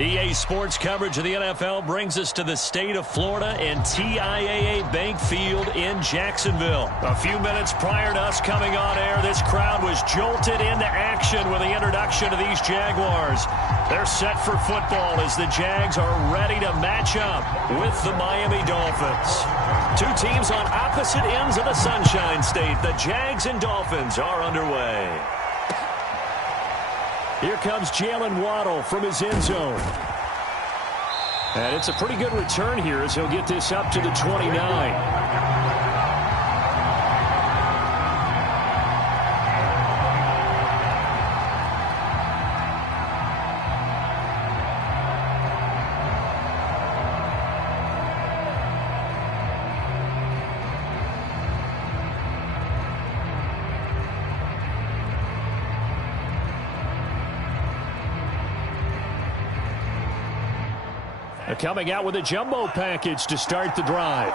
EA Sports coverage of the NFL brings us to the state of Florida and TIAA Bank Field in Jacksonville. A few minutes prior to us coming on air, this crowd was jolted into action with the introduction of these Jaguars. They're set for football as the Jags are ready to match up with the Miami Dolphins. Two teams on opposite ends of the Sunshine State. The Jags and Dolphins are underway. Here comes Jalen Waddle from his end zone. And it's a pretty good return here as he'll get this up to the 29. Coming out with a jumbo package to start the drive.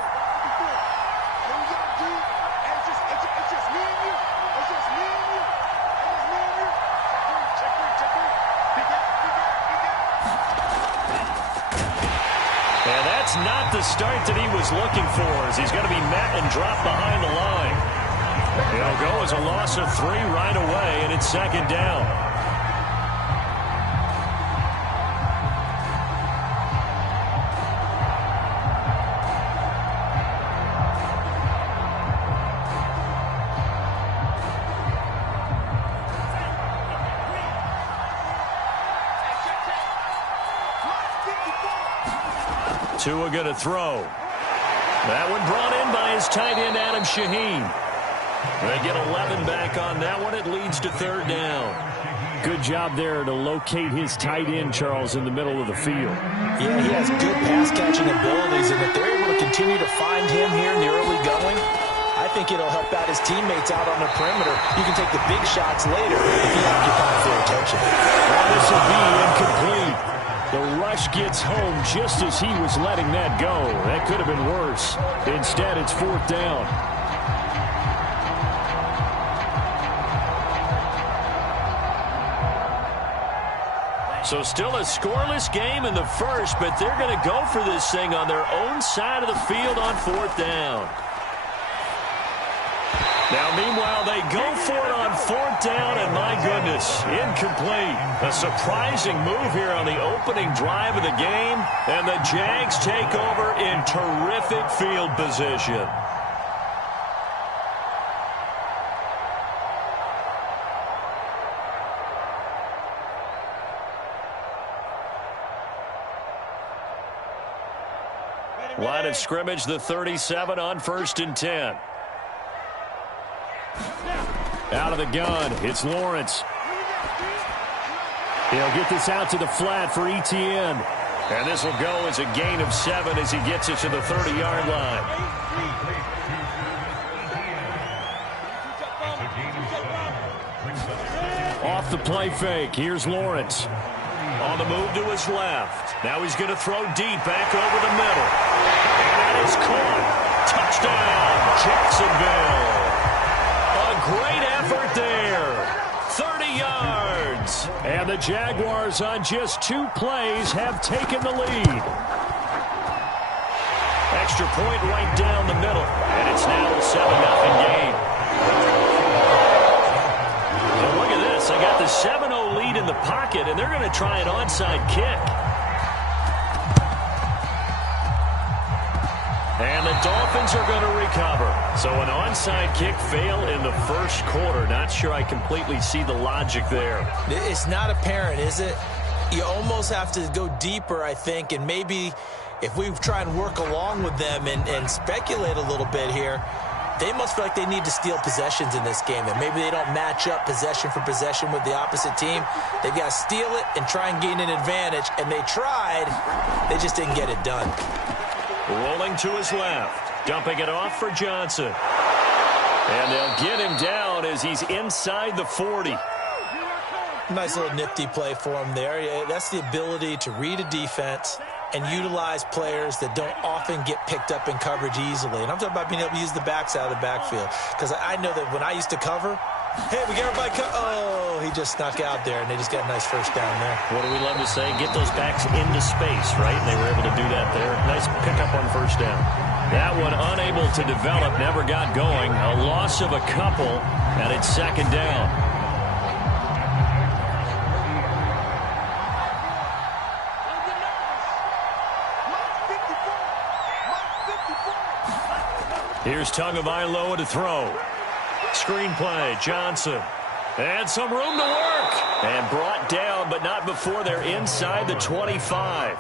And that's not the start that he was looking for, as he's going to be met and dropped behind the line. It'll go as a loss of 3 right away, and it's second down. Tua going to throw. That one brought in by his tight end, Adam Shaheen. They get 11 back on that one. It leads to third down. Good job there to locate his tight end, Charles, in the middle of the field. Yeah, he has good pass-catching abilities, and if they're able to continue to find him here in the early going, I think it'll help out his teammates out on the perimeter. You can take the big shots later if he occupies their attention. Well, this will be incomplete. The rush gets home just as he was letting that go. That could have been worse. Instead, it's fourth down. So still a scoreless game in the first, but they're going to go for this thing on their own side of the field on fourth down. Now, meanwhile, they go for it on fourth down, and my goodness, incomplete. A surprising move here on the opening drive of the game, and the Jags take over in terrific field position. Line of scrimmage, the 37 on 1st and 10. Out of the gun, it's Lawrence. He'll get this out to the flat for Etienne. And this will go as a gain of 7 as he gets it to the 30-yard line. Off the play fake, here's Lawrence. On the move to his left. Now he's going to throw deep back over the middle. And that is caught. Touchdown, Jacksonville. Great effort there. 30 yards. And the Jaguars on just 2 plays have taken the lead. Extra point right down the middle. And it's now a 7-0 game. And look at this. They got the 7-0 lead in the pocket, and they're going to try an onside kick. And the Dolphins are going to recover. So an onside kick fail in the first quarter. Not sure I completely see the logic there. It's not apparent, is it? You almost have to go deeper, I think, and maybe if we try and work along with them and speculate a little bit here, they must feel like they need to steal possessions in this game, and maybe they don't match up possession for possession with the opposite team. They've got to steal it and try and gain an advantage, and they tried. They just didn't get it done. Rolling to his left. Dumping it off for Johnson. And they'll get him down as he's inside the 40. Nice little nifty play for him there. That's the ability to read a defense and utilize players that don't often get picked up in coverage easily. And I'm talking about being able to use the backside of the backfield. Because I know that when I used to cover, Hey, we get everybody cut. Oh, he just snuck out there, and they just got a nice first down there. What do we love to say? Get those backs into space, right? And they were able to do that there. Nice pickup on first down. That one unable to develop, never got going. A loss of a couple, and it's second down. Here's Tagovailoa to throw. Screenplay, Johnson. And some room to work. And brought down, but not before they're inside the 25.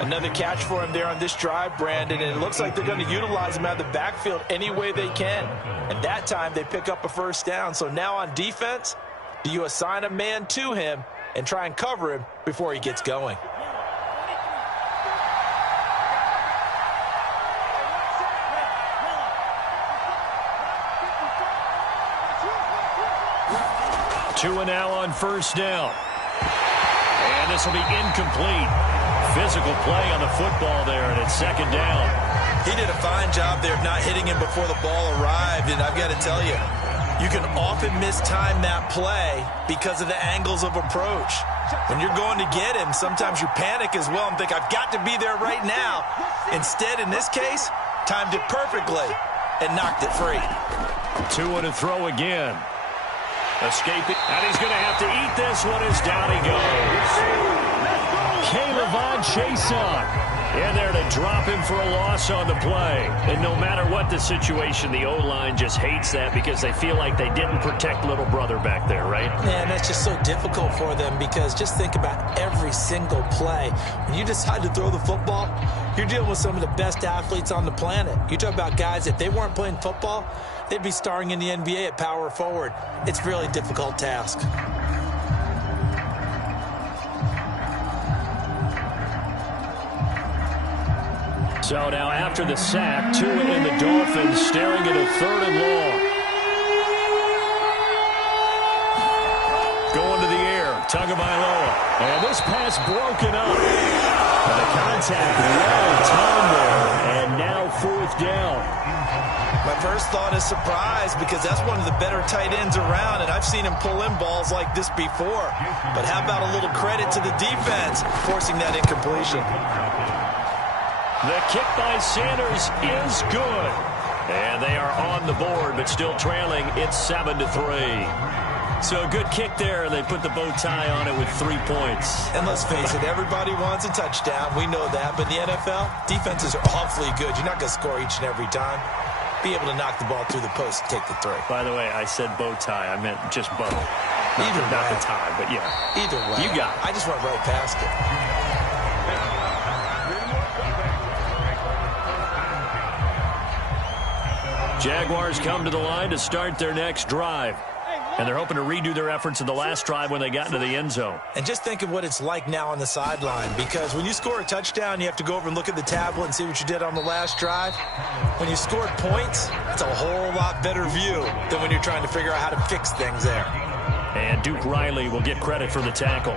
Another catch for him there on this drive, Brandon, and it looks like they're going to utilize him out of the backfield any way they can. And that time they pick up a first down. So now on defense, do you assign a man to him and try and cover him before he gets going? Two and now on first down. And this will be incomplete. Physical play on the football there, and it's second down. He did a fine job there of not hitting him before the ball arrived, and I've got to tell you, you can often mistime that play because of the angles of approach. When you're going to get him, sometimes you panic as well and think, I've got to be there right now. Instead, in this case, timed it perfectly and knocked it free. Two and a throw again. Escaping, and he's going to have to eat this one as down he goes. Caleb Chason in there to drop him for a loss on the play. And no matter what the situation, the O-line just hates that because they feel like they didn't protect little brother back there, right? Man, that's just so difficult for them because just think about every single play. When you decide to throw the football, you're dealing with some of the best athletes on the planet. You talk about guys, if they weren't playing football, they'd be starring in the NBA at power forward. It's a really difficult task. So now after the sack, Tua and the Dolphins staring at a third and long. Going to the air, Tagovailoa. And this pass broken up. And the contact well timed there. And now fourth down. My first thought is surprise because that's one of the better tight ends around, and I've seen him pull in balls like this before. But how about a little credit to the defense forcing that incompletion? The kick by Sanders is good. And they are on the board, but still trailing. It's 7-3. So a good kick there, and they put the bow tie on it with 3 points. And let's face it, everybody wants a touchdown. We know that. But in the NFL, defenses are awfully good. You're not going to score each and every time. Be able to knock the ball through the post and take the three. By the way, I said bow tie. I meant just bow. Not the tie, but yeah. Either way. You got it. I just went right past it. Jaguars come to the line to start their next drive. And they're hoping to redo their efforts in the last drive when they got into the end zone. And just think of what it's like now on the sideline, because when you score a touchdown, you have to go over and look at the tablet and see what you did on the last drive. When you scored points, it's a whole lot better view than when you're trying to figure out how to fix things there. And Duke Riley will get credit for the tackle.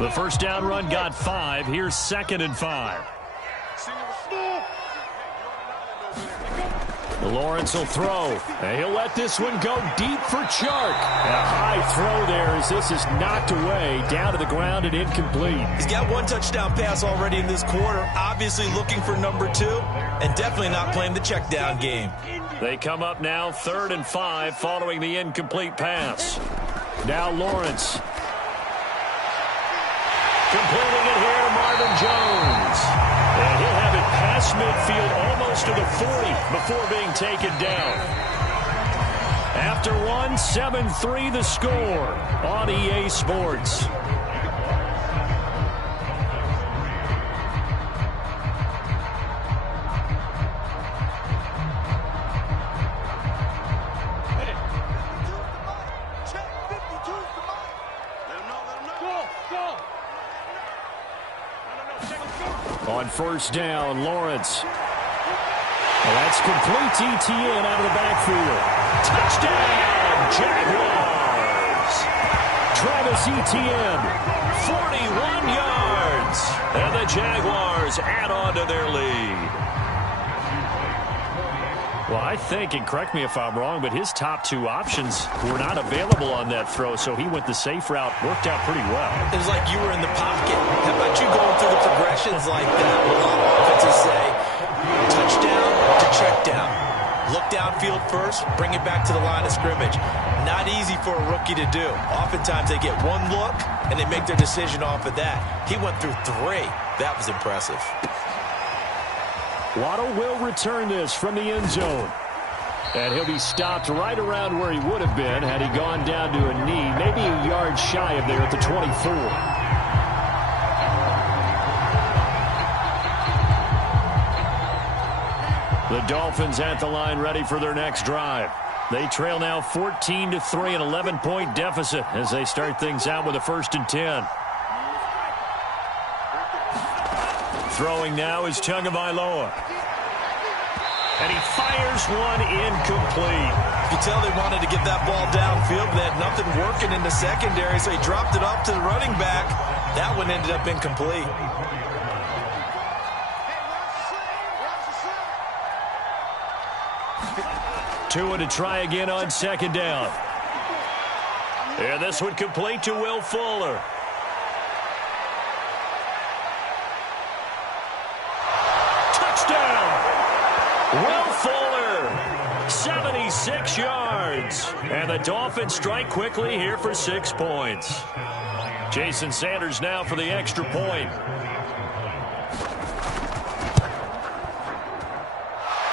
The first down run got 5. Here's 2nd and 5. Lawrence will throw. And he'll let this one go deep for Chark. A high throw there as this is knocked away down to the ground and incomplete. He's got one touchdown pass already in this quarter. Obviously looking for number 2 and definitely not playing the check down game. They come up now 3rd and 5 following the incomplete pass. Now Lawrence. Completing it here, Marvin Jones. And he'll have it past midfield almost to the 40 before being taken down. After 7-3 the score on EA Sports. On first down, Lawrence. Well, that's complete to Etienne out of the backfield. Touchdown, Jaguars! Travis Etienne, 41 yards. yards. And the Jaguars add on to their lead. Well, I think, and correct me if I'm wrong, but his top two options were not available on that throw, so he went the safe route. Worked out pretty well. It was like you were in the pocket. How about you going through the progressions like that? A lot of offenses say touchdown to check down. Look downfield first, bring it back to the line of scrimmage. Not easy for a rookie to do. Oftentimes they get one look, and they make their decision off of that. He went through three. That was impressive. Waddle will return this from the end zone. And he'll be stopped right around where he would have been had he gone down to a knee, maybe a yard shy of there at the 24. The Dolphins at the line ready for their next drive. They trail now 14-3, an 11-point deficit as they start things out with a 1st and 10. Throwing now is Tagovailoa. And he fires one incomplete. You tell they wanted to get that ball downfield, but they had nothing working in the secondary, so he dropped it off to the running back. That one ended up incomplete. Tua to try again on 2nd down. And this one complete to Will Fuller. Will Fuller, 76 yards. And the Dolphins strike quickly here for 6 points. Jason Sanders now for the extra point.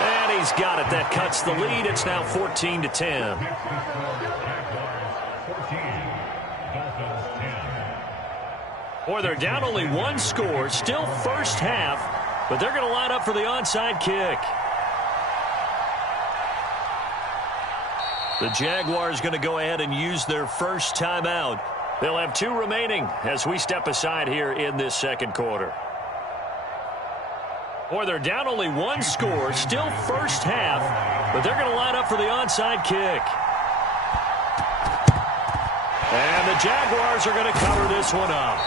And he's got it. That cuts the lead. It's now 14-10. Boy, they're down only one score. Still first half, but they're going to line up for the onside kick. The Jaguars going to go ahead and use their first timeout. They'll have 2 remaining as we step aside here in this 2nd quarter. Boy, they're down only one score, still first half, but they're going to line up for the onside kick. And the Jaguars are going to cover this one up.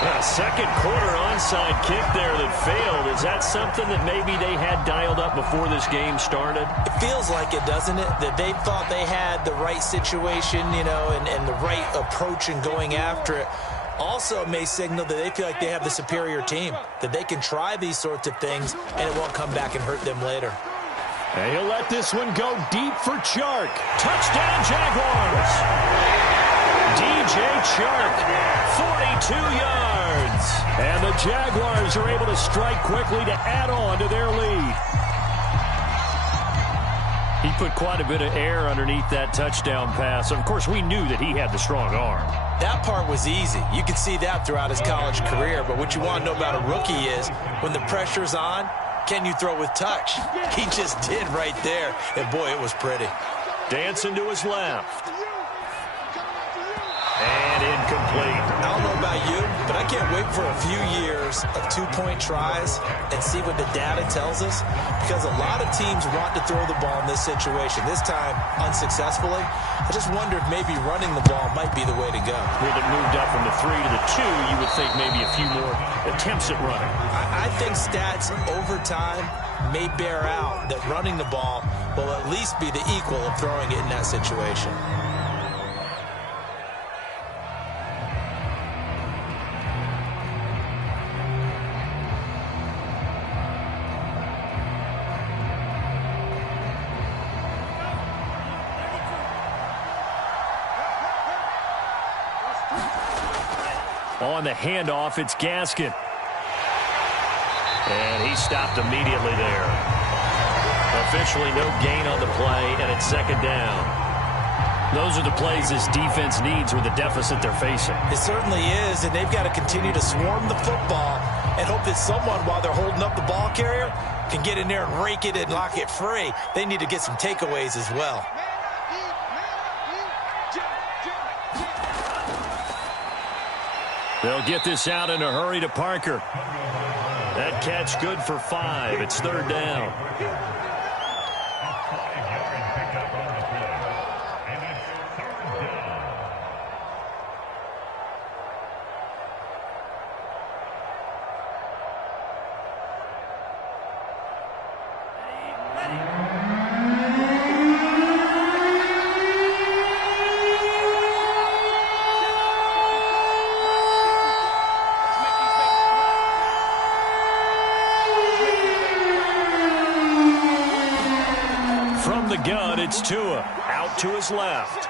A 2nd quarter onside kick there that failed. Is that something that maybe they had dialed up before this game started? It feels like it, doesn't it? That they thought they had the right situation, you know, and the right approach in going after it. Also, it may signal that they feel like they have the superior team, that they can try these sorts of things, and it won't come back and hurt them later. And he'll let this one go deep for Chark. Touchdown, Jaguars! DJ Chark, 42 yards. And the Jaguars are able to strike quickly to add on to their lead. He put quite a bit of air underneath that touchdown pass. Of course, we knew that he had the strong arm. That part was easy. You could see that throughout his college career. But what you want to know about a rookie is when the pressure's on, can you throw with touch? He just did right there. And, boy, it was pretty. Dancing to his left. And incomplete. I don't know about you, but I can't wait for a few years of 2-point tries and see what the data tells us, because a lot of teams want to throw the ball in this situation. This time, unsuccessfully. I just wonder if maybe running the ball might be the way to go. With it moved up from the 3 to the 2, you would think maybe a few more attempts at running. I think stats over time may bear out that running the ball will at least be the equal of throwing it in that situation. On the handoff, it's Gaskin. And he stopped immediately there. Officially no gain on the play, and it's 2nd down. Those are the plays this defense needs with the deficit they're facing. It certainly is, and they've got to continue to swarm the football and hope that someone, while they're holding up the ball carrier, can get in there and rake it and lock it free. They need to get some takeaways as well. They'll get this out in a hurry to Parker. That catch good for 5. It's 3rd down. gun, it's Tua. Out to his left.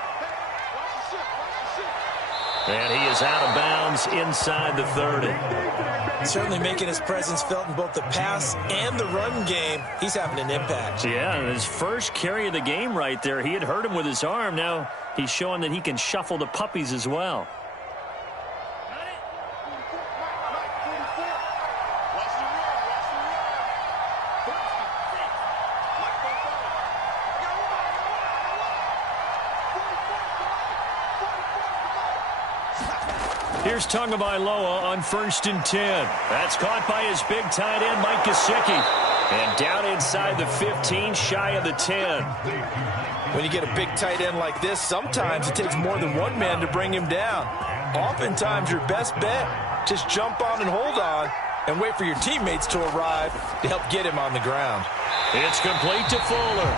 And he is out of bounds inside the 30. Certainly making his presence felt in both the pass and the run game. He's having an impact. Yeah, his first carry of the game right there. He had hurt him with his arm. Now he's showing that he can shuffle the puppies as well. Here's Tagovailoa on 1st and 10. That's caught by his big tight end, Mike Gesicki. And down inside the 15, shy of the 10. When you get a big tight end like this, sometimes it takes more than one man to bring him down. Oftentimes, your best bet, just jump on and hold on and wait for your teammates to arrive to help get him on the ground. It's complete to Fuller.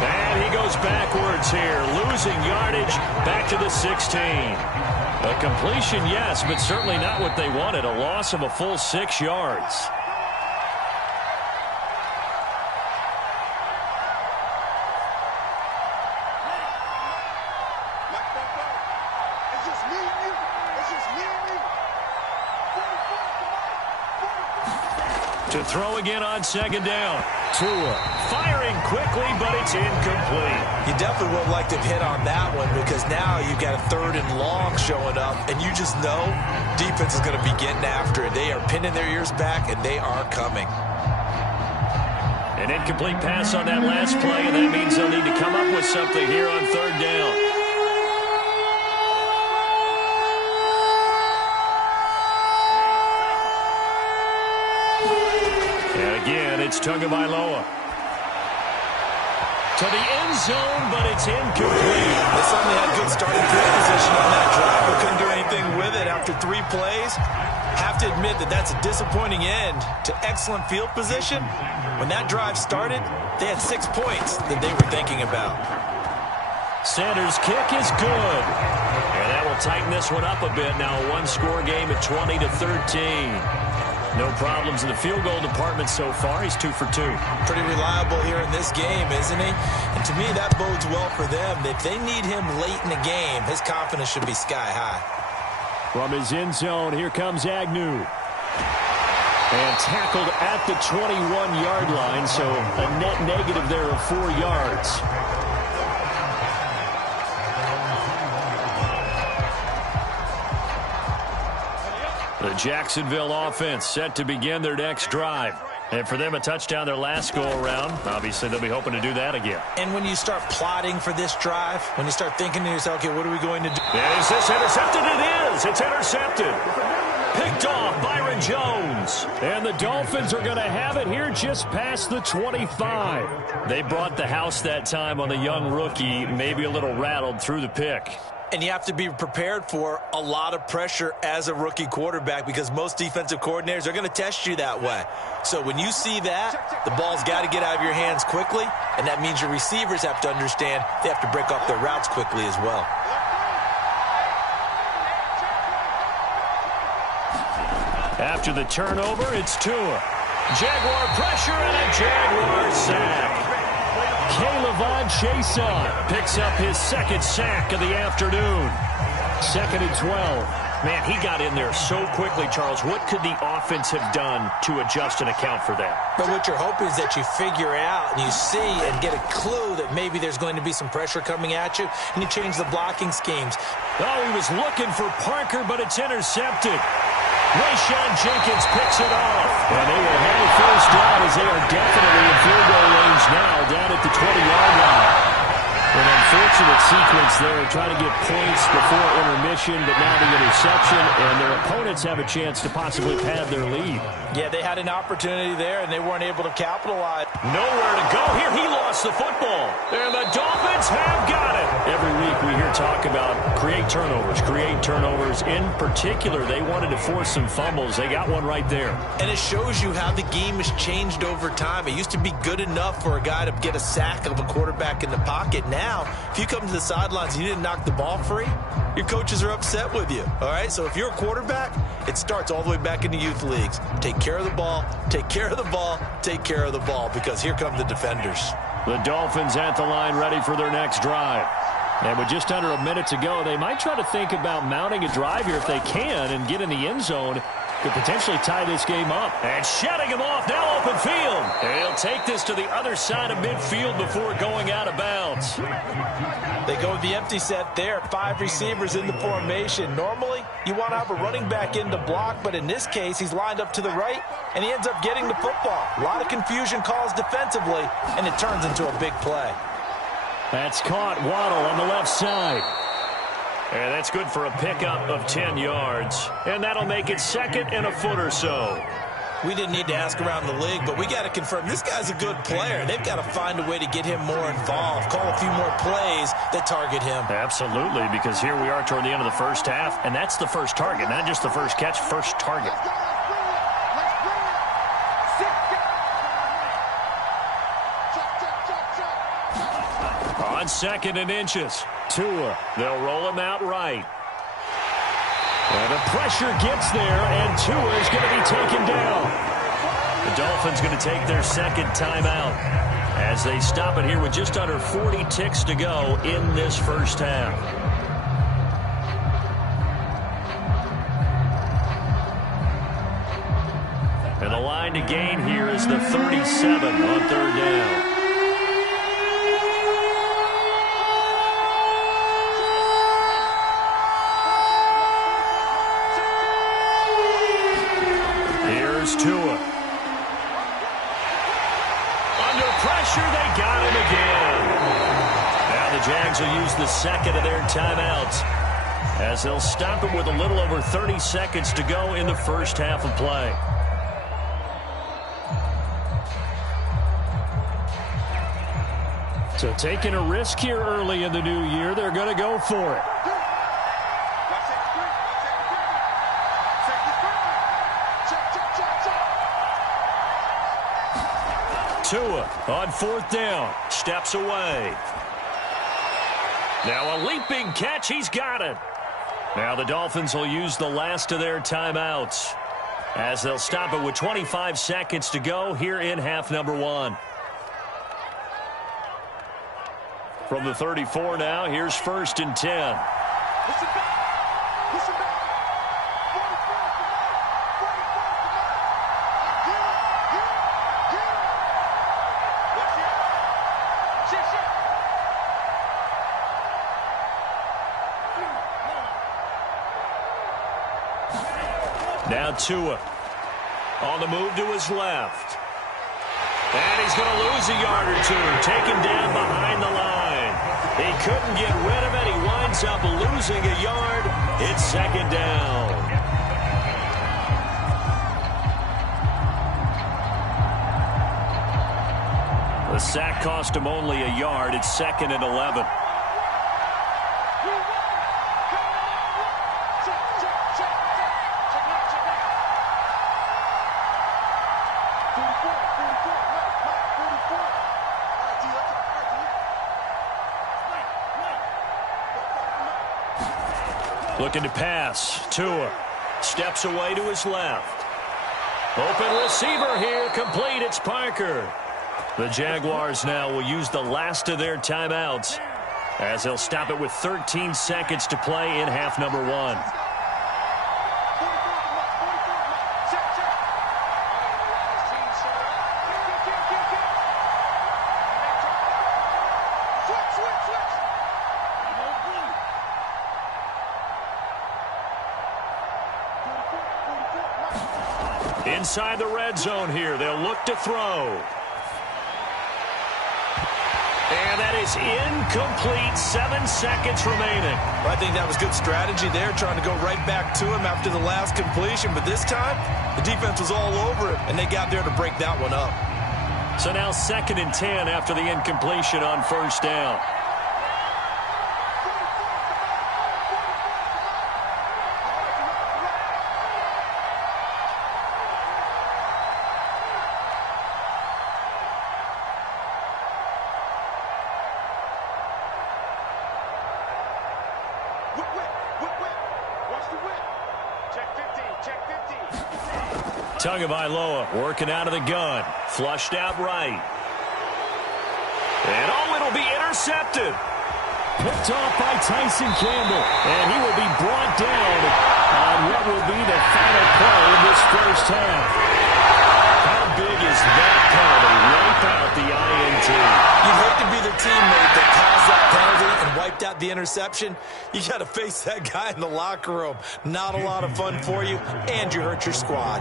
And he goes backwards here, losing yardage back to the 16. A completion, yes, but certainly not what they wanted. A loss of a full 6 yards. To throw again on 2nd down. Tua firing quickly, but it's incomplete. You definitely would have liked to hit on that one because now you've got a 3rd and long showing up, and you just know defense is going to be getting after it. They are pinning their ears back, and they are coming. An incomplete pass on that last play, and that means they'll need to come up with something here on 3rd down. It's Tagovailoa. To the end zone, but it's incomplete. They suddenly had good starting field position on that drive, but couldn't do anything with it after 3 plays. Have to admit that that's a disappointing end to excellent field position. When that drive started, they had 6 points that they were thinking about. Sanders' kick is good. And that will tighten this one up a bit now. A 1-score game at 20-13. No problems in the field goal department so far. He's 2 for 2. Pretty reliable here in this game, isn't he? And to me, that bodes well for them. If they need him late in the game, his confidence should be sky high. From his end zone, here comes Agnew. And tackled at the 21-yard line, so a net negative there of 4 yards. The Jacksonville offense set to begin their next drive. And for them, a touchdown their last go-around. Obviously, they'll be hoping to do that again. And when you start plotting for this drive, when you start thinking to yourself, okay, what are we going to do? Is this intercepted? It is. It's intercepted. Picked off Byron Jones. And the Dolphins are going to have it here just past the 25. They brought the house that time on the young rookie, maybe a little rattled through the pick. And you have to be prepared for a lot of pressure as a rookie quarterback because most defensive coordinators are going to test you that way. So when you see that, the ball's got to get out of your hands quickly, and that means your receivers have to understand they have to break off their routes quickly as well. After the turnover, it's Tua. Jaguar pressure and a Jaguar sack. K'Lavon Chaisson picks up his 2nd sack of the afternoon. 2nd and 12. Man, he got in there so quickly, Charles. What could the offense have done to adjust and account for that? But what you're hoping is that you figure out and you see and get a clue that maybe there's going to be some pressure coming at you, and you change the blocking schemes. Oh, he was looking for Parker, but it's intercepted. Rayshawn Jenkins picks it off. And they will have a 1st down as they are definitely in field goal range now, down at the 20-yard line. An unfortunate sequence there, trying to get points before intermission, but now the interception, and their opponents have a chance to possibly pad their lead. Yeah, they had an opportunity there, and they weren't able to capitalize. Nowhere to go here. He lost the football. And the Dolphins have got it. Every week we hear talk about create turnovers. In particular, they wanted to force some fumbles. They got one right there. And it shows you how the game has changed over time. It used to be good enough for a guy to get a sack of a quarterback in the pocket. Now, if you come to the sidelines and you didn't knock the ball free, your coaches are upset with you. All right? So if you're a quarterback, it starts all the way back in the youth leagues. Take care of the ball, take care of the ball, take care of the ball, because here come the defenders. The Dolphins at the line ready for their next drive. And with just under a minute to go, they might try to think about mounting a drive here if they can and get in the end zone. Could potentially tie this game up. And shutting him off, now open field. And he'll take this to the other side of midfield before going out of bounds. They go with the empty set there. 5 receivers in the formation. Normally, you want to have a running back in to block, but in this case, he's lined up to the right, and he ends up getting the football. A lot of confusion caused defensively, and it turns into a big play. That's caught. Waddle on the left side. And that's good for a pickup of 10 yards. And that'll make it second and a foot or so. We didn't need to ask around the league, but we got to confirm this guy's a good player. They've got to find a way to get him more involved, call a few more plays that target him. Absolutely, because here we are toward the end of the first half, and that's the first target, not just the first catch, first target. On second and inches, Tua. They'll roll him out right. And the pressure gets there, and Tua is going to be taken down. The Dolphins going to take their second timeout as they stop it here with just under 40 ticks to go in this first half. And the line to gain here is the 37 on third down. Tua. Under pressure, they got him again. Now the Jags will use the second of their timeouts as they'll stop it with a little over 30 seconds to go in the first half of play. So taking a risk here early in the new year, they're going to go for it. Tua on fourth down, steps away. Now a leaping catch, he's got it. Now the Dolphins will use the last of their timeouts as they'll stop it with 25 seconds to go here in half number one. From the 34 now, here's first and 10. Now Tua on the move to his left. And he's going to lose a yard or two. Taken down behind the line. He couldn't get rid of it. He winds up losing a yard. It's second down. The sack cost him only a yard. It's second and 11. Looking to pass. Tua steps away to his left. Open receiver here. Complete. It's Parker. The Jaguars now will use the last of their timeouts as they'll stop it with 13 seconds to play in half number one. Inside the red zone here, they'll look to throw. And that is incomplete. 7 seconds remaining. Well, I think that was good strategy there, trying to go right back to him after the last completion. But this time, the defense was all over it, and they got there to break that one up. So now second and 10 after the incompletion on first down. Tagovailoa working out of the gun. Flushed out right. And oh, it'll be intercepted. Picked off by Tyson Campbell. And he will be brought down on what will be the final play of this first half. How big is that penalty? Wipe out the INT. You'd hate to be the teammate that caused that penalty and wiped out the interception. You got to face that guy in the locker room. Not a lot of fun for you, and you hurt your squad.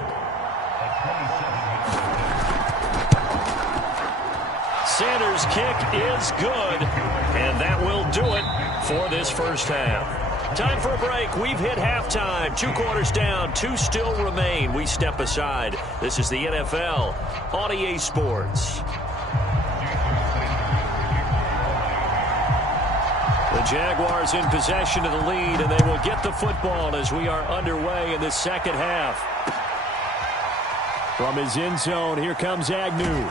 Sanders' kick is good, and that will do it for this first half. Time for a break. We've hit halftime. 2 quarters down, 2 still remain. We step aside. This is the NFL on EA Sports. The Jaguars in possession of the lead, and they will get the football as we are underway in the second half. From his end zone, here comes Agnew.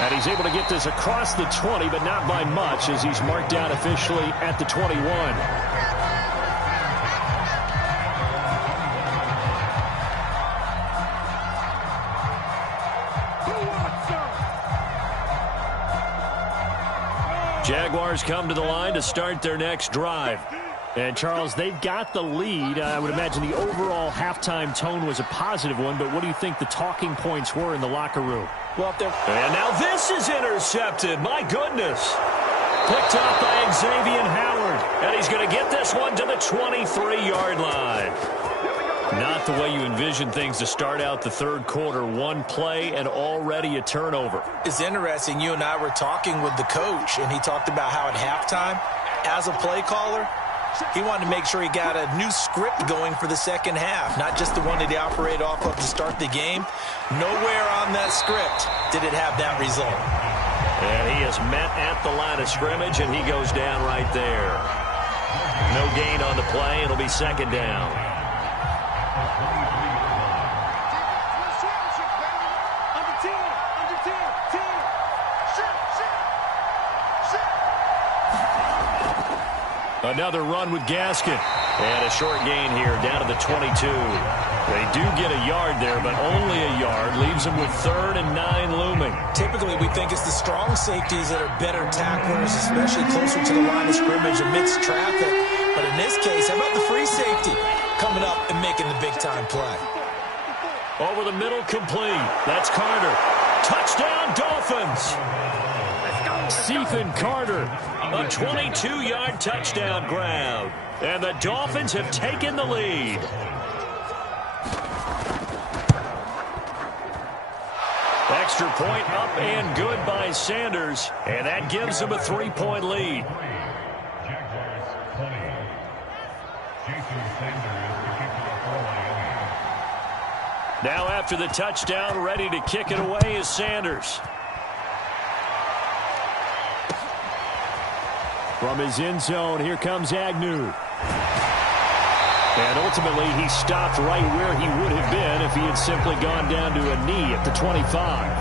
And he's able to get this across the 20, but not by much, as he's marked down officially at the 21. Jaguars come to the line to start their next drive. And, Charles, they've got the lead. I would imagine the overall halftime tone was a positive one, but what do you think the talking points were in the locker room? Well, and now this is intercepted. My goodness. Picked off by Xavier Howard. And he's going to get this one to the 23-yard line. Not the way you envision things to start out the third quarter. One play and already a turnover. It's interesting. You and I were talking with the coach, and he talked about how at halftime, as a play caller, he wanted to make sure he got a new script going for the second half, not just the one that he operated off of to start the game. Nowhere on that script did it have that result. And he is met at the line of scrimmage, and he goes down right there. No gain on the play. It'll be second down. Another run with Gaskin. And a short gain here down to the 22. They do get a yard there, but only a yard. Leaves them with 3rd and 9 looming. Typically, we think it's the strong safeties that are better tacklers, especially closer to the line of scrimmage amidst traffic. But in this case, how about the free safety coming up and making the big-time play? Over the middle, complete. That's Carter. Touchdown, Dolphins. Stephen Carter, a 22-yard touchdown grab. And the Dolphins have taken the lead. Extra point up and good by Sanders. And that gives them a 3-point lead. Now after the touchdown, ready to kick it away is Sanders. From his end zone, here comes Agnew. And ultimately, he stopped right where he would have been if he had simply gone down to a knee at the 25.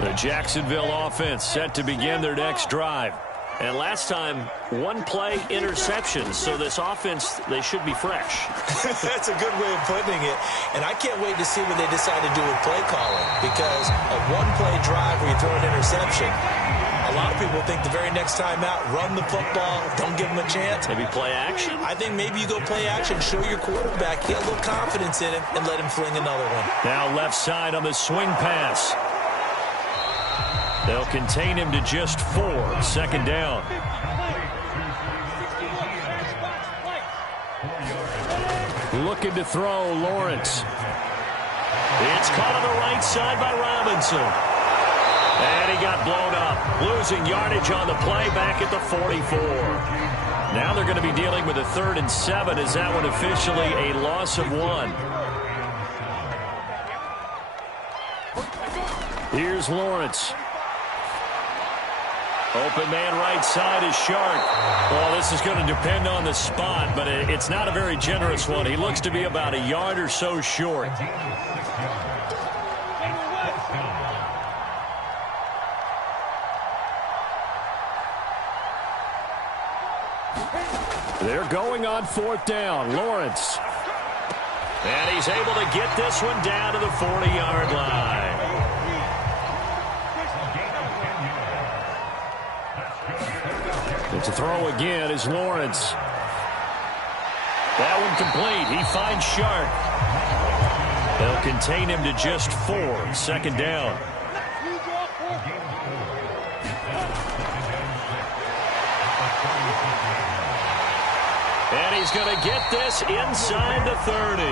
The Jacksonville offense set to begin their next drive. And last time, 1-play interception. So this offense, they should be fresh. That's a good way of putting it. And I can't wait to see what they decide to do with play calling. Because a 1-play drive where you throw an interception, a lot of people think the very next time out, run the football, don't give them a chance. Maybe play action? I think maybe you go play action, show your quarterback, get a little confidence in him, and let him fling another one. Now left side on the swing pass. They'll contain him to just 4. Second down. Looking to throw, Lawrence. It's caught on the right side by Robinson. And he got blown up. Losing yardage on the play back at the 44. Now they're going to be dealing with a 3rd and 7. Is that one officially a loss of 1? Here's Lawrence. Open man right side is Sharp. Well, this is going to depend on the spot, but it's not a very generous one. He looks to be about a yard or so short. They're going on 4th down. Lawrence. And he's able to get this one down to the 40-yard line. And to throw again is Lawrence. That one complete. He finds Sharp. They'll contain him to just 4. 2nd down. And he's going to get this inside the 30.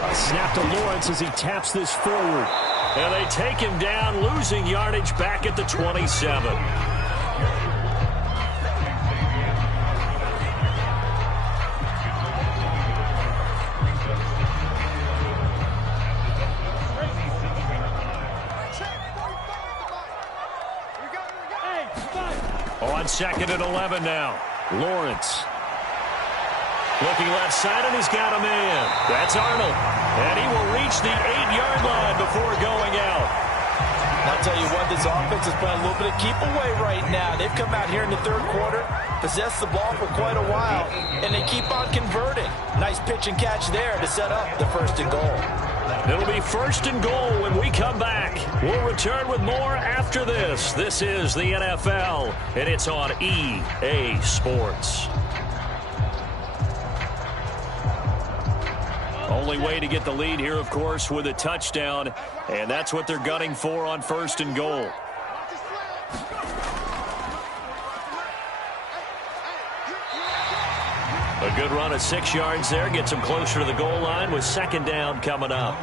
A snap to Lawrence as he taps this forward. And they take him down, losing yardage back at the 27. On 2nd and 11 now. Lawrence. Looking left side, and he's got a man. That's Arnold. And he will reach the 8-yard line before going out. I'll tell you what, this offense is playing a little bit of keep away right now. They've come out here in the 3rd quarter, possessed the ball for quite a while, and they keep on converting. Nice pitch and catch there to set up the 1st and goal. It'll be 1st and goal when we come back. We'll return with more after this. This is the NFL, and it's on EA Sports. Only way to get the lead here, of course, with a touchdown, and that's what they're gunning for on 1st and goal. A good run of 6 yards there gets him closer to the goal line with 2nd down coming up.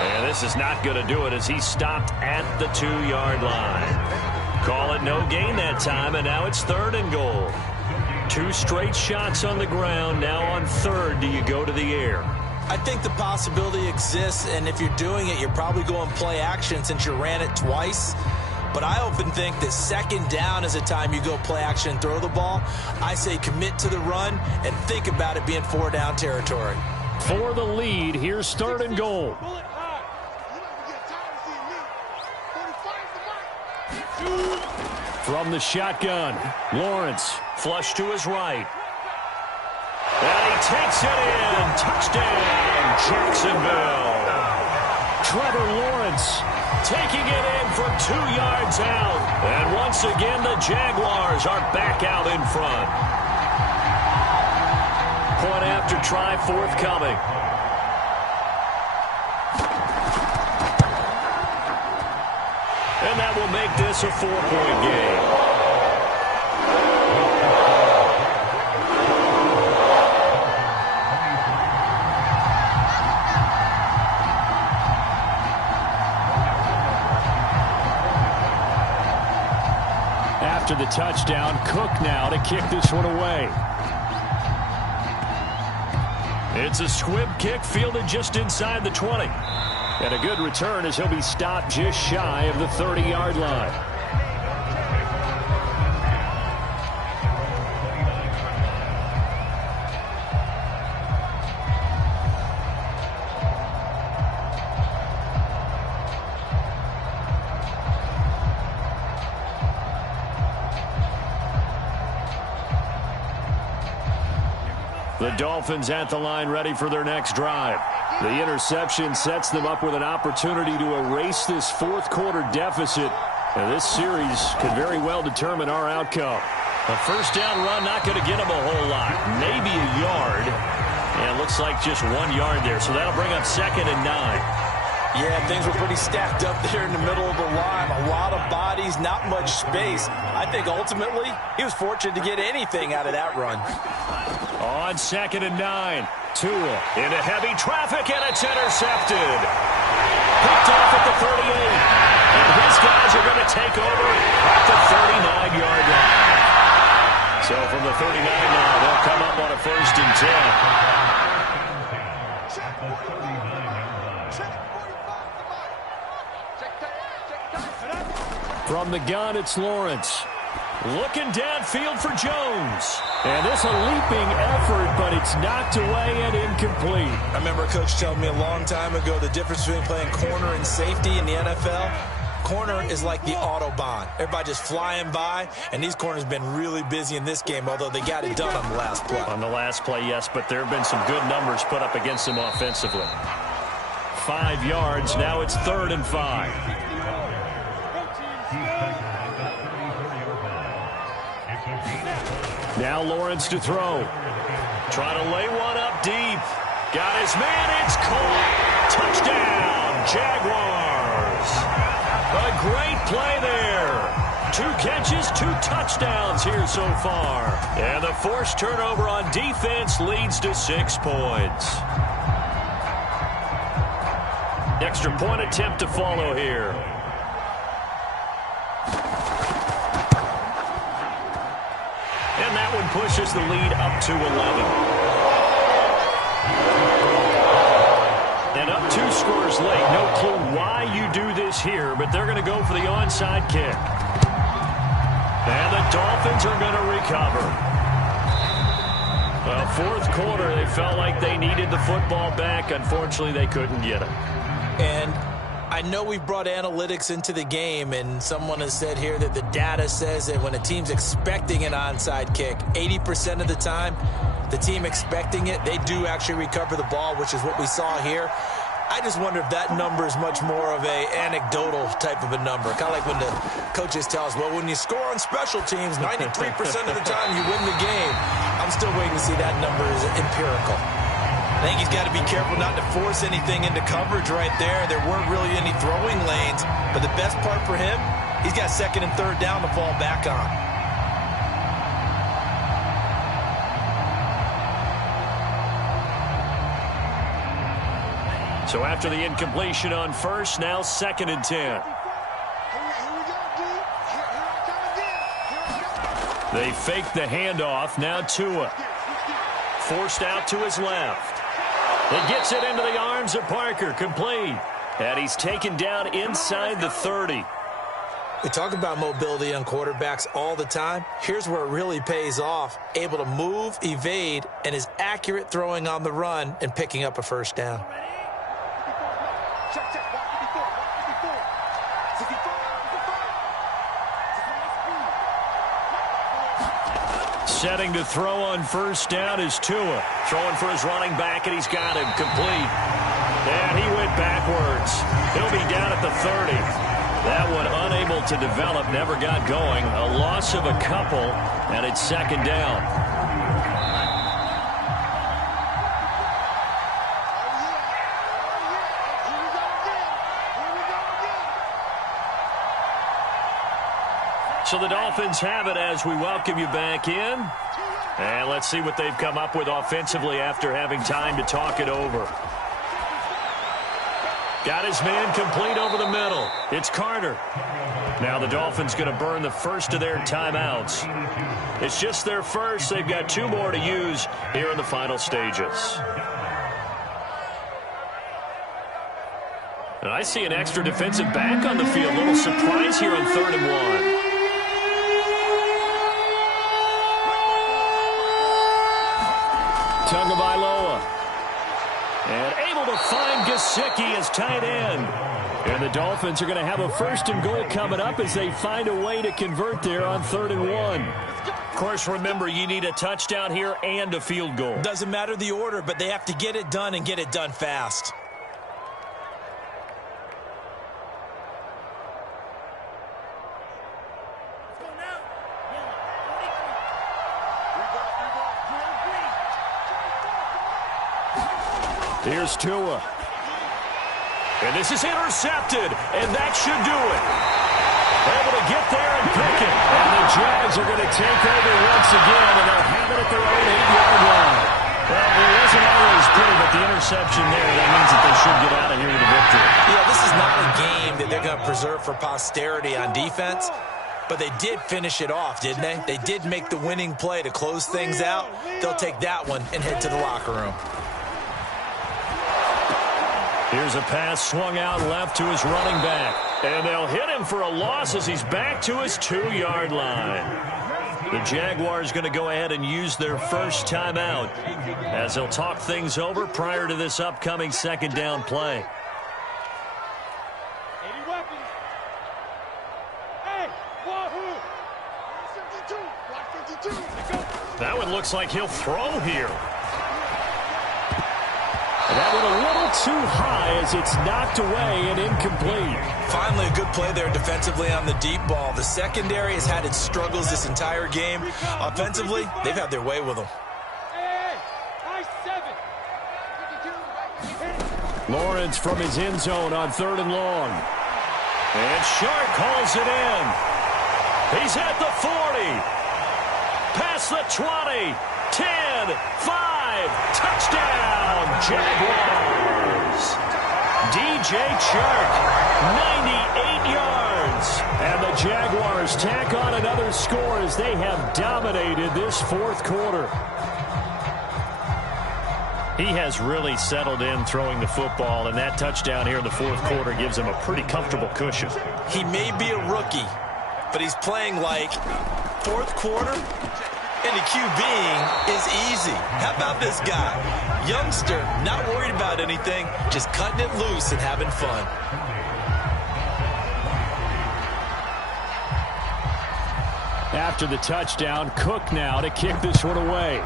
And this is not going to do it as he stopped at the 2-yard line. Call it no gain that time, and now it's 3rd and goal. 2 straight shots on the ground. Now on 3rd, do you go to the air? I think the possibility exists, and if you're doing it, you're probably going play action since you ran it twice. But I often think that 2nd down is a time you go play action and throw the ball. I say commit to the run and think about it being 4-down territory. For the lead, here's 3rd and goal. From the shotgun, Lawrence, flush to his right. And he takes it in. Touchdown, Jacksonville. Trevor Lawrence taking it in from 2 yards out. And once again, the Jaguars are back out in front. Point after try forthcoming. And that will make this a 4-point game. After the touchdown, Cook now to kick this one away. It's a squib kick fielded just inside the 20. And a good return as he'll be stopped just shy of the 30-yard line. The Dolphins at the line ready for their next drive. The interception sets them up with an opportunity to erase this 4th quarter deficit. And this series could very well determine our outcome. A 1st down run not going to get them a whole lot. Maybe a yard. And it looks like just 1 yard there. So that'll bring up 2nd and 9. Yeah, things were pretty stacked up there in the middle of the line. A lot of bodies, not much space. I think ultimately he was fortunate to get anything out of that run. On 2nd and 9. Tua into heavy traffic, and it's intercepted. Picked off at the 38. And his guys are going to take over at the 39-yard line. So from the 39 now, they'll come up on a 1st and 10. From the gun, it's Lawrence. Looking downfield for Jones. And this a leaping effort, but it's knocked away and incomplete. I remember a coach telling me a long time ago the difference between playing corner and safety in the NFL. Corner is like the Autobahn. Everybody just flying by, and these corners have been really busy in this game, although they got it done on the last play. On the last play, yes, but there have been some good numbers put up against them offensively. 5 yards. Now it's 3rd and 5. Now Lawrence to throw. Trying to lay one up deep. Got his man. It's caught. Touchdown, Jaguars. A great play there. 2 catches, 2 touchdowns here so far. And the forced turnover on defense leads to 6 points. Extra point attempt to follow here. And that one pushes the lead up to 11. And up 2 scores late. No clue why you do this here, but they're going to go for the onside kick. And the Dolphins are going to recover. Well, 4th quarter, they felt like they needed the football back. Unfortunately, they couldn't get it. And I know we've brought analytics into the game, and someone has said here that the data says that when a team's expecting an onside kick, 80% of the time, the team expecting it, they do actually recover the ball, which is what we saw here. I just wonder if that number is much more of a anecdotal type of a number. Kind of like when the coaches tell us, well, when you score on special teams, 93% of the time you win the game. I'm still waiting to see that number is empirical. I think he's got to be careful not to force anything into coverage right there. There weren't really any throwing lanes, but the best part for him, he's got 2nd and 3rd down to fall back on. So after the incompletion on 1st, now 2nd and 10. They fake the handoff. Now Tua. Forced out to his left. He gets it into the arms of Parker. Complete. And he's taken down inside the 30. We talk about mobility on quarterbacks all the time. Here's where it really pays off. Able to move, evade, and is accurate throwing on the run and picking up a 1st down. Setting to throw on 1st down is Tua. Throwing for his running back, and he's got him complete. And he went backwards. He'll be down at the 30. That one unable to develop, never got going. A loss of a couple, and it's 2nd down. So the Dolphins have it as we welcome you back in. And let's see what they've come up with offensively after having time to talk it over. Got his man complete over the middle. It's Carter. Now the Dolphins going to burn the first of their timeouts. It's just their first. They've got 2 more to use here in the final stages. And I see an extra defensive back on the field. A little surprise here on 3rd and 1. Tagovailoa. And able to find Gesicki as tight end. And the Dolphins are going to have a 1st and goal coming up as they find a way to convert there on 3rd and 1. Of course, remember, you need a touchdown here and a field goal. Doesn't matter the order, but they have to get it done and get it done fast. Here's Tua. And this is intercepted, and that should do it. Able to get there and pick it. And the Jags are going to take over once again, and they'll have it at their own 8-yard line. Well, it wasn't always pretty, but the interception there, that means that they should get out of here with a victory. Yeah, this is not a game that they're going to preserve for posterity on defense, but they did finish it off, didn't they? They did make the winning play to close things out. They'll take that one and head to the locker room. Here's a pass swung out left to his running back. And they'll hit him for a loss as he's back to his 2-yard line. The Jaguars going to go ahead and use their first timeout as they'll talk things over prior to this upcoming second down play. That one looks like he'll throw here. That went a little too high as it's knocked away and incomplete. Finally, a good play there defensively on the deep ball. The secondary has had its struggles this entire game. Offensively, they've had their way with them. Lawrence from his end zone on 3rd and long. And Shark calls it in. He's at the 40. Past the 20. 10, 5, touchdown, Jaguars. DJ Chark, 98 yards. And the Jaguars tack on another score as they have dominated this fourth quarter. He has really settled in throwing the football, and that touchdown here in the fourth quarter gives him a pretty comfortable cushion. He may be a rookie, but he's playing like fourth quarter. And the QBing is easy. How about this guy? Youngster, not worried about anything, just cutting it loose and having fun. After the touchdown, Cook now to kick this one away.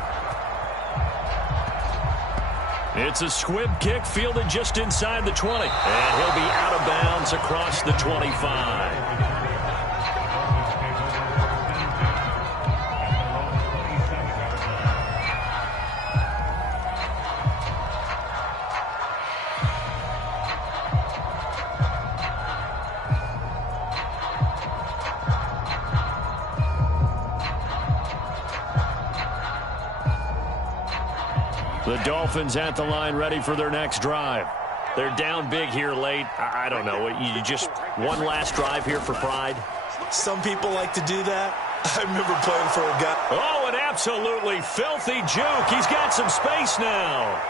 It's a squib kick fielded just inside the 20. And he'll be out of bounds across the 25. The Dolphins at the line ready for their next drive. They're down big here late. I don't know. You just one last drive here for pride? Some people like to do that. I remember playing for a guy. Oh, an absolutely filthy juke. He's got some space now.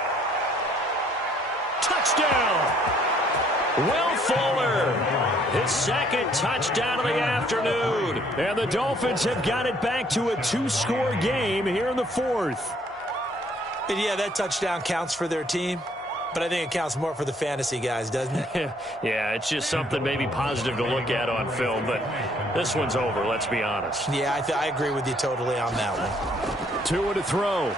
Touchdown. Will Fuller. His second touchdown of the afternoon. And the Dolphins have got it back to a 2-score game here in the fourth. And yeah, that touchdown counts for their team, but I think it counts more for the fantasy guys, doesn't it? Yeah, it's just something maybe positive to look at on film, but this one's over, let's be honest. Yeah, I agree with you totally on that one. 2 to throw.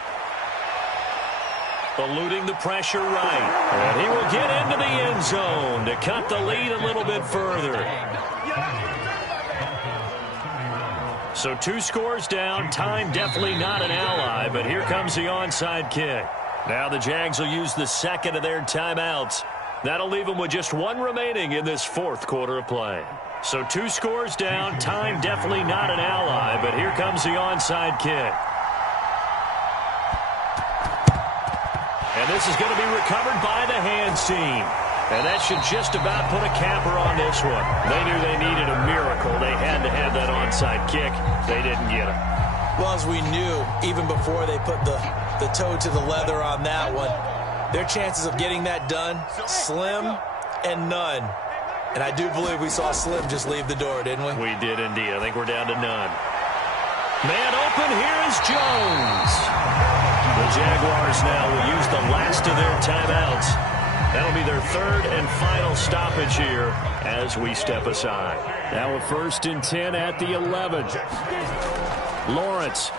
Eluding the pressure right. And he will get into the end zone to cut the lead a little bit further. So 2 scores down. Time definitely not an ally, but here comes the onside kick. Now the Jags will use the second of their timeouts. That'll leave them with just 1 remaining in this fourth quarter of play. So 2 scores down. Time definitely not an ally, but here comes the onside kick. And this is going to be recovered by the hands team. And that should just about put a capper on this one. They knew they needed a miracle. They had to have that onside kick. They didn't get it. Well, as we knew, even before they put the toe to the leather on that one, their chances of getting that done, slim and none. And I do believe we saw Slim just leave the door, didn't we? We did indeed. I think we're down to none. Man open, here is Jones. The Jaguars now will use the last of their timeouts. That'll be their third and final stoppage here as we step aside. Now a 1st and 10 at the 11. Lawrence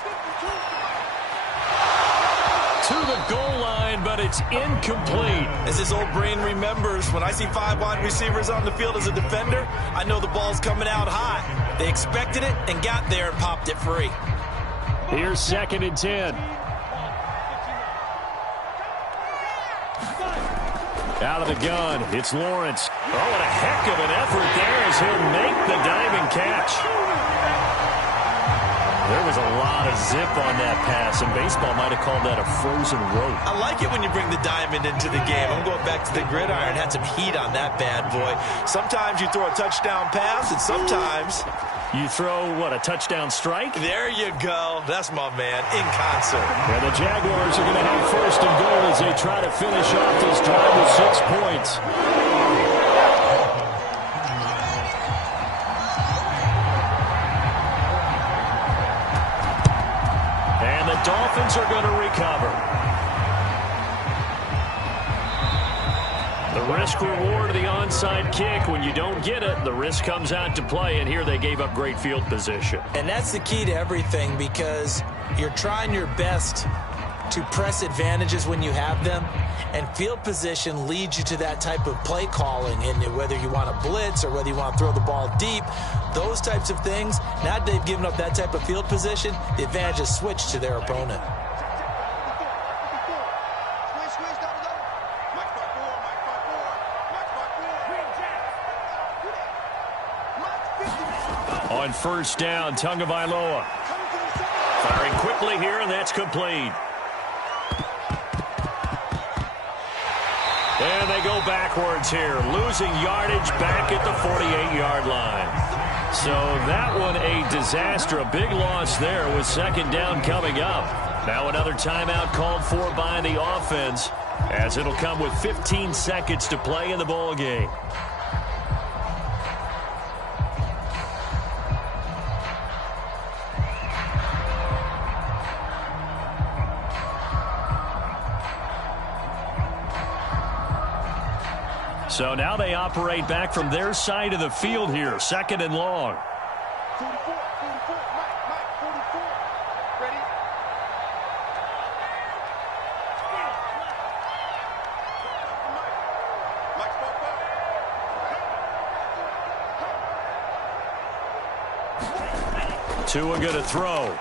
to the goal line, but it's incomplete. As his old brain remembers, when I see 5 wide receivers on the field as a defender, I know the ball's coming out high. They expected it and got there and popped it free. Here's 2nd and 10. Out of the gun, it's Lawrence. Oh, what a heck of an effort there as he'll make the diving catch. There was a lot of zip on that pass, and baseball might have called that a frozen rope. I like it when you bring the diamond into the game. I'm going back to the gridiron. Had some heat on that bad boy. Sometimes you throw a touchdown pass, and sometimes you throw, what, a touchdown strike? There you go. That's my man, in concert. And the Jaguars are going to have first and goal as they try to finish off this drive with 6 points. And the Dolphins are going to recover. The risk-reward of the onside kick, when you don't get it, the risk comes out to play, and here they gave up great field position. And that's the key to everything, because you're trying your best to press advantages when you have them, and field position leads you to that type of play calling, and whether you want to blitz or whether you want to throw the ball deep, those types of things, now that they've given up that type of field position, the advantage is switched to their opponent. On first down, Tagovailoa firing quickly here, and that's complete. And they go backwards here, losing yardage back at the 48-yard line. So that one a disaster, a big loss there with second down coming up. Now another timeout called for by the offense, as it'll come with 15 seconds to play in the ball game. So now they operate back from their side of the field here, second and long. 44, Mike, 44. Ready? Tua going to throw.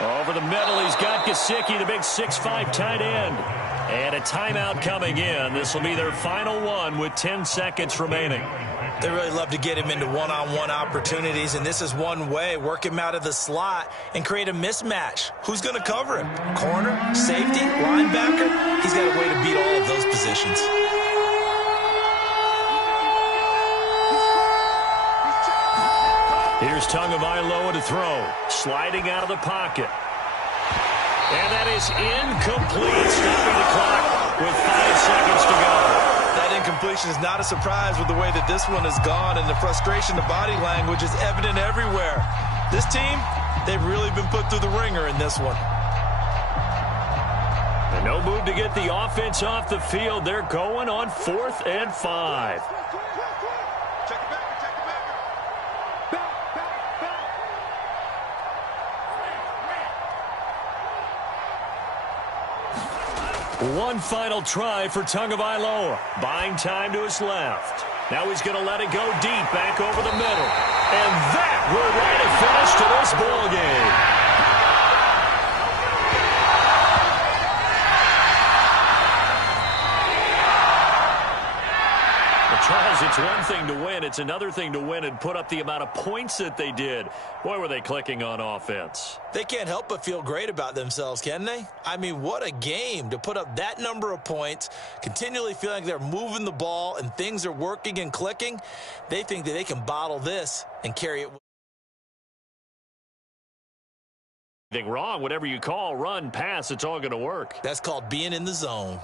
Over the middle, he's got Gesicki, the big 6'5" tight end. And a timeout coming in. This will be their final one with 10 seconds remaining. They really love to get him into one-on-one opportunities, and this is one way. Work him out of the slot and create a mismatch. Who's going to cover him? Corner, safety, linebacker? He's got a way to beat all of those positions. Here's Tagovailoa to throw. Sliding out of the pocket. And that is incomplete, stopping the clock with 5 seconds to go. That incompletion is not a surprise with the way that this one has gone, and the frustration, the body language is evident everywhere. This team, they've really been put through the ringer in this one. And no move to get the offense off the field. They're going on 4th and 5. One final try for Tagovailoa. Buying time to his left. Now he's going to let it go deep, back over the middle. And that will write a finish to this ball game. Charles, it's one thing to win. It's another thing to win and put up the amount of points that they did. Boy, were they clicking on offense. They can't help but feel great about themselves, can they? I mean, what a game to put up that number of points, continually feeling like they're moving the ball and things are working and clicking. They think that they can bottle this and carry it. Anything wrong, whatever you call, run, pass, it's all going to work. That's called being in the zone.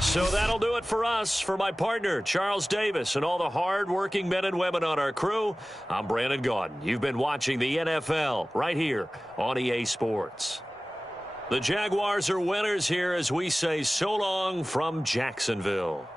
So that'll do it for us. For my partner, Charles Davis, and all the hard-working men and women on our crew, I'm Brandon Gaudin. You've been watching the NFL right here on EA Sports. The Jaguars are winners here as we say so long from Jacksonville.